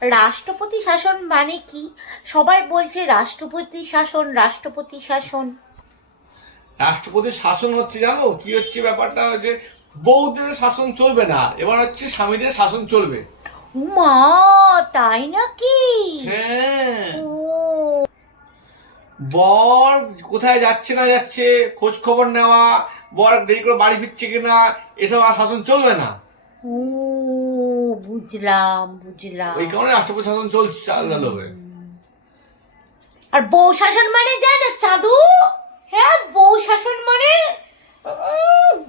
রাষ্ট্রপতি শাসন মানে কি? সবাই বলছে রাষ্ট্রপতি শাসন রাষ্ট্রপতি শাসন। রাষ্ট্রপতির শাসন হচ্ছে জানো কি হচ্ছে ব্যাপারটা? যে বউদের শাসন চলবে না এবার হচ্ছে স্বামীদের শাসন চলবে। মা তাই নাকি? হ্যাঁ। বর কোথায় যাচ্ছে না যাচ্ছে খোঁজ খবর নেওয়া বর দেরি করে বাড়ি ফিরছে কিনা এসব আর শাসন চলবে না। ও। বুঝলাম বুঝলাম। ওই কারণে রাষ্ট্রপতি শাসন চলছে চালাবে আর বউ শাসন মানে জানো চাদু? হ্যাঁ বউ শাসন মানে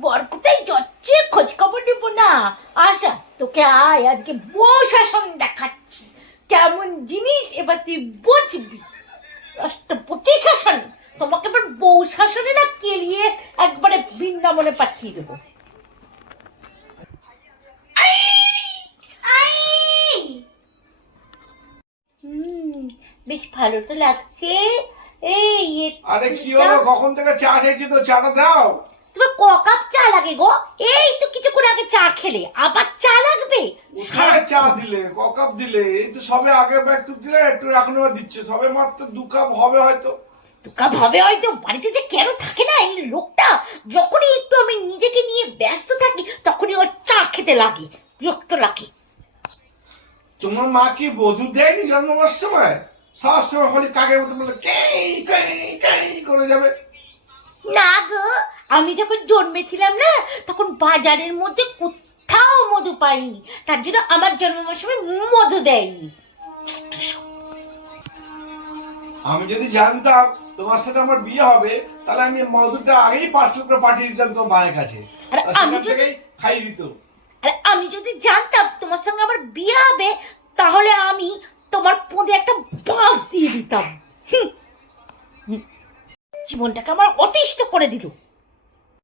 বর কোথায় যাচ্ছে খোঁজ খবর নেব না। আশা তোকে আয় আজকে বউ শাসন দেখাচ্ছি। কেমন জিনিস এবার তুই বুঝবি। রাষ্ট্রপতি শাসন তোমাকে এবার বউ শাসনে না কেলিয়ে একবারে বৃন্দাবনে পাঠিয়ে দেবো। বেশ ভালো তো লাগছে। এই আরে কি হলো? কখন থেকে চা চাইছি তো? চাটা দাও। তোমার ক কাপ চা লাগে গো? এই তো কিছুক্ষণ আগে চা খেলে আবার চা লাগবে? কোথায় চা দিলে ক কাপ দিলে? এই তো সবে আগে একটু দিলে একটু এখন দিচ্ছে। সবে মাত্র দু কাপ হবে হয়তো। দু কাপ হবে হয়তো? বাড়িতে যে কেন থাকে না এই লোকটা? যখনই একটু আমি নিজেকে নিয়ে ব্যস্ত থাকি তখনই ওর চা খেতে লাগে বিরক্ত লাগে। তোমার মা কি বধূ দেয়নি জন্মবার সময়? সব সময় খালি কাকের মতো বলে কেই কেই কেই করে যাবে। না গো আমি যখন জন্মেছিলাম না তখন বাজারের মধ্যে কোথাও মধু পাইনি। তার জন্য আমার জন্মের সময় মধু দেয়নি। আমি যদি জানতাম তোমার সাথে আমার বিয়ে হবে তাহলে আমি মধুটা আগেই পার্সেল করে পাঠিয়ে দিতাম তোমার মায়ের কাছে। আরে আমি যদি- খাইয়ে দিত। আর আমি যদি জানতাম তোমার সঙ্গে আমার বিয়ে হবে তাহলে আমি তোমার পদে একটা দিতাম। জীবনটাকে আমার অতিষ্ঠ করে দিল